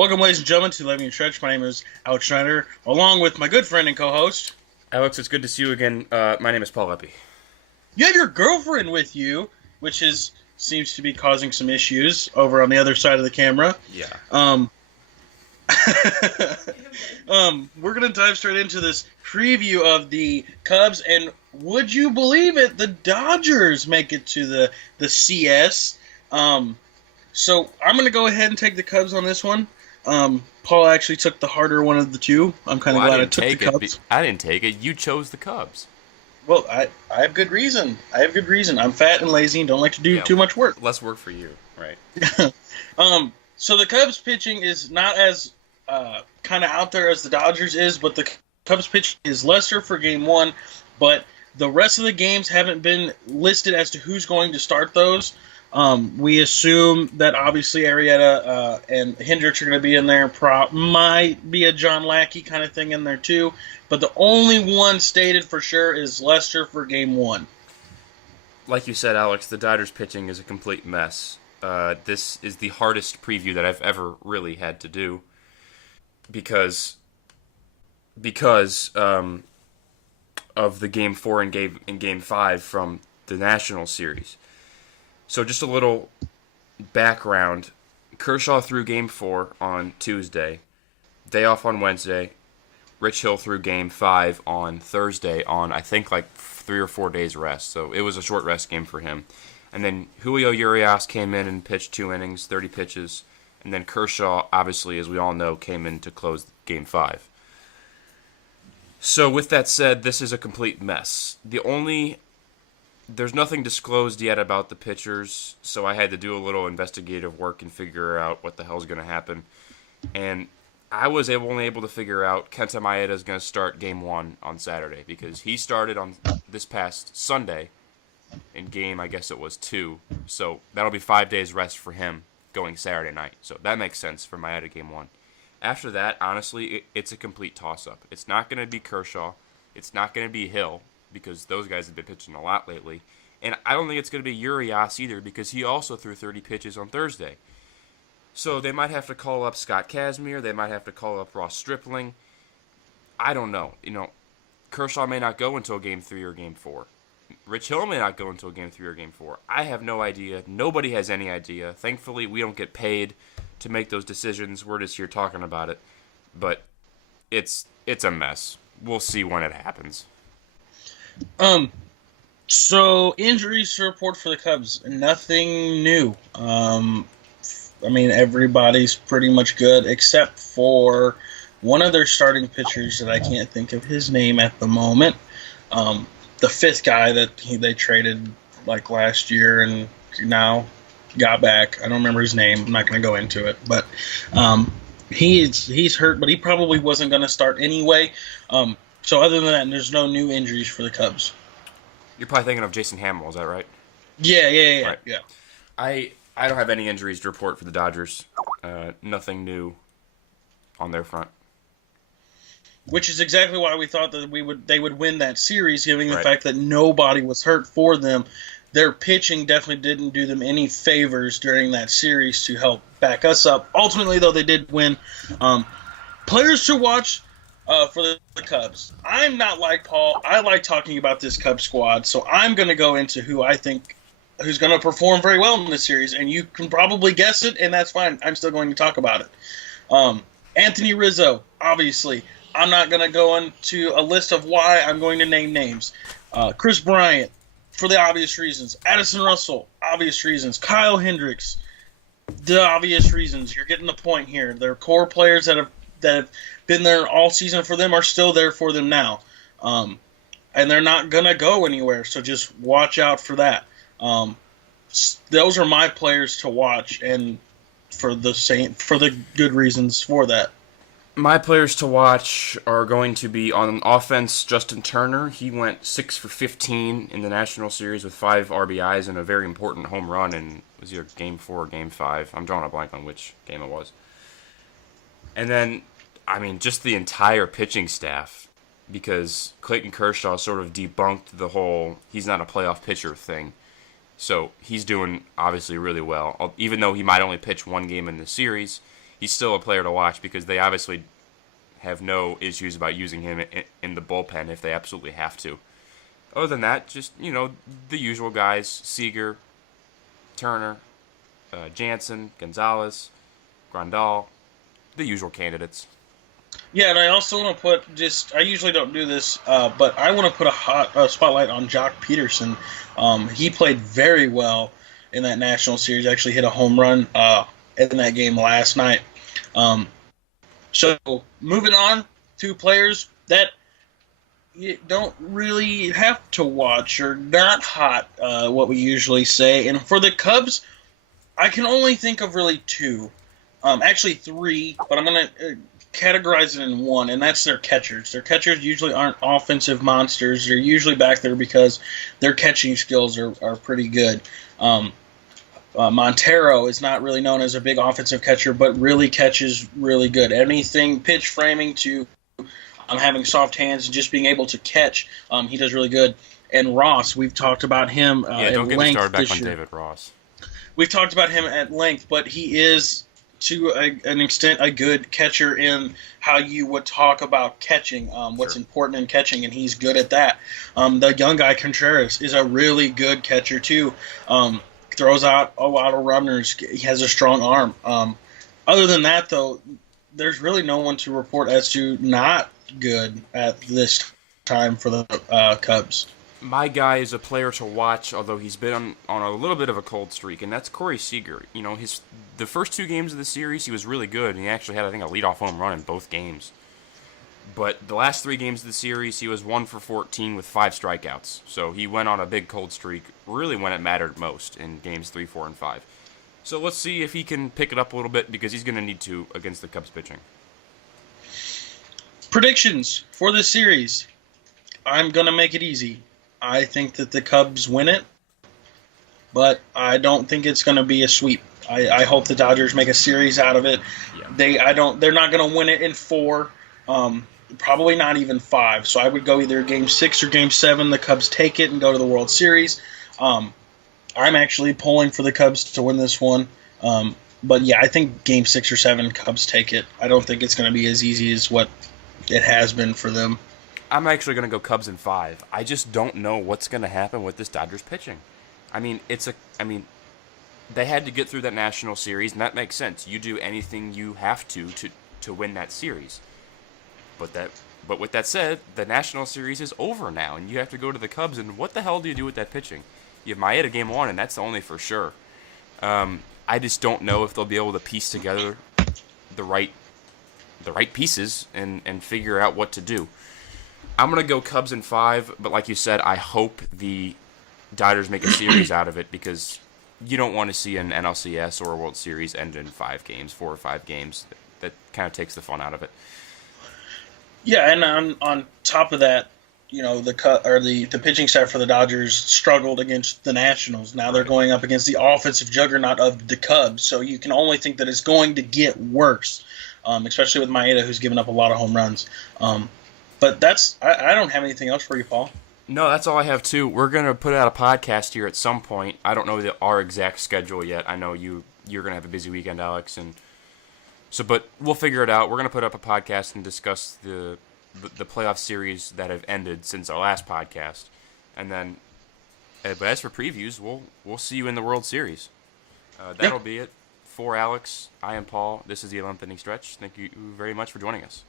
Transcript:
Welcome, ladies and gentlemen, to Living in Stretch. My name is Alex Schneider, along with my good friend and co-host. Alex, it's good to see you again. My name is Paul Eppy. You have your girlfriend with you, which seems to be causing some issues over on the other side of the camera. Yeah. We're going to dive straight into this preview of the Cubs, and would you believe it, the Dodgers make it to the CS. So I'm going to go ahead and take the Cubs on this one. Paul actually took the harder one of the two. I'm kind of glad I took the Cubs. I didn't take it. You chose the Cubs. Well, I have good reason. I'm fat and lazy and don't like to do too much work. Less work for you, right? So the Cubs pitching is not as kind of out there as the Dodgers is, but the Cubs pitching is lesser for Game 1, but the rest of the games haven't been listed as to who's going to start those. We assume that obviously Arrieta and Hendricks are going to be in there. Might be a John Lackey kind of thing in there too. But the only one stated for sure is Lester for Game 1. Like you said, Alex, the Dodgers pitching is a complete mess. This is the hardest preview that I've ever really had to do because of the Game 4 and Game 5 from the National Series. So just a little background. Kershaw threw Game 4 on Tuesday. Day off on Wednesday. Rich Hill threw Game 5 on Thursday on, I think, like 3 or 4 days rest. So it was a short rest game for him. And then Julio Urias came in and pitched 2 innings, 30 pitches. And then Kershaw, obviously, as we all know, came in to close Game 5. So with that said, this is a complete mess. There's nothing disclosed yet about the pitchers, so I had to do a little investigative work and figure out what the hell's going to happen. And I was only able to figure out Kenta Maeda is going to start Game 1 on Saturday because he started on this past Sunday in Game, I guess it was 2. So that'll be 5 days rest for him going Saturday night. So that makes sense for Maeda Game 1. After that, honestly, it's a complete toss-up. It's not going to be Kershaw. It's not going to be Hill, because those guys have been pitching a lot lately. And I don't think it's going to be Urias either, because he also threw 30 pitches on Thursday. So they might have to call up Scott Kazmir. They might have to call up Ross Stripling. I don't know. Kershaw may not go until Game 3 or Game 4. Rich Hill may not go until Game 3 or Game 4. I have no idea. Nobody has any idea. Thankfully, we don't get paid to make those decisions. We're just here talking about it. But it's a mess. We'll see when it happens. So injuries to report for the Cubs, nothing new. Everybody's pretty much good except for one of their starting pitchers that I can't think of his name at the moment. The fifth guy that they traded like last year and now got back. I don't remember his name. I'm not going to go into it, but he's hurt, but he probably wasn't going to start anyway. So other than that, there's no new injuries for the Cubs. You're probably thinking of Jason Hamill, is that right? Yeah. Right. Yeah. I don't have any injuries to report for the Dodgers. Nothing new on their front. Which is exactly why we thought that they would win that series, given the fact that nobody was hurt for them. Their pitching definitely didn't do them any favors during that series to help back us up. Ultimately, though, they did win. Players to watch for the Cubs. I'm not like Paul. I like talking about this Cubs squad, so I'm going to go into who I think who's going to perform very well in this series, and you can probably guess it, and that's fine. I'm still going to talk about it. Anthony Rizzo, obviously. I'm not going to go into a list of why. I'm going to name names. Chris Bryant, for the obvious reasons. Addison Russell, obvious reasons. Kyle Hendricks, the obvious reasons. You're getting the point here. They're core players that have been there all season for them are still there for them now. And they're not going to go anywhere, so just watch out for that. Those are my players to watch, and for the good reasons for that. My players to watch are going to be on offense. Justin Turner, he went 6 for 15 in the National Series with 5 RBIs and a very important home run in was either Game 4 or Game 5. I'm drawing a blank on which game it was. And then, just the entire pitching staff, because Clayton Kershaw sort of debunked the whole he's not a playoff pitcher thing. So he's doing obviously really well. Even though he might only pitch one game in the series, he's still a player to watch because they obviously have no issues about using him in the bullpen if they absolutely have to. Other than that, just, the usual guys, Seager, Turner, Jansen, Gonzalez, Grandal, the usual candidates. Yeah, and I also want to put I usually don't do this, but I want to put a spotlight on Jock Peterson. He played very well in that national series, actually hit a home run in that game last night. So moving on to players that you don't really have to watch or not hot, what we usually say. And for the Cubs, I can only think of really two. Actually three, but I'm going to categorize it in one, and that's their catchers. Their catchers usually aren't offensive monsters. They're usually back there because their catching skills are pretty good. Montero is not really known as a big offensive catcher, but really catches really good. Anything pitch framing to having soft hands and just being able to catch, he does really good. And Ross, we've talked about him don't get me started back on year. David Ross. We've talked about him at length, but he is, to an extent, a good catcher in how you would talk about catching, what's important in catching, and he's good at that. The young guy, Contreras, is a really good catcher, too. Throws out a lot of runners. He has a strong arm. Other than that, though, there's really no one to report as to not good at this time for the Cubs. My guy is a player to watch, although he's been on a little bit of a cold streak, and that's Corey Seager. The first two games of the series, he was really good, and he actually had, I think, a leadoff home run in both games. But the last three games of the series, he was 1 for 14 with 5 strikeouts. So he went on a big cold streak, really when it mattered most, in games 3, 4, and 5. So let's see if he can pick it up a little bit, because he's going to need to against the Cubs pitching. Predictions for this series. I'm going to make it easy. I think that the Cubs win it, but I don't think it's going to be a sweep. I hope the Dodgers make a series out of it. Yeah. They're not going to win it in 4. Probably not even 5. So I would go either Game 6 or Game 7. The Cubs take it and go to the World Series. I'm actually pulling for the Cubs to win this one. But yeah, I think Game 6 or 7, Cubs take it. I don't think it's going to be as easy as what it has been for them. I'm actually going to go Cubs in 5. I just don't know what's going to happen with this Dodgers pitching. They had to get through that national series, and that makes sense. You do anything you have to win that series. But with that said, the national series is over now, and you have to go to the Cubs, and what the hell do you do with that pitching? You have Maeda Game 1, and that's the only for sure. I just don't know if they'll be able to piece together the right pieces and figure out what to do. I'm going to go Cubs in 5, but like you said, I hope the Dodgers make a series out of it, because you don't want to see an NLCS or a World Series end in 4 or 5 games. That kind of takes the fun out of it. Yeah, and on top of that, the pitching staff for the Dodgers struggled against the Nationals. Now they're going up against the offensive juggernaut of the Cubs, so you can only think that it's going to get worse, especially with Maeda, who's given up a lot of home runs. But I don't have anything else for you, Paul. No, that's all I have, too. We're going to put out a podcast here at some point. I don't know our exact schedule yet. I know you're going to have a busy weekend, Alex, but we'll figure it out. We're going to put up a podcast and discuss the playoff series that have ended since our last podcast. And then, but as for previews, we'll see you in the World Series. That'll be it. For Alex, I am Paul. This is the 11th Inning Stretch. Thank you very much for joining us.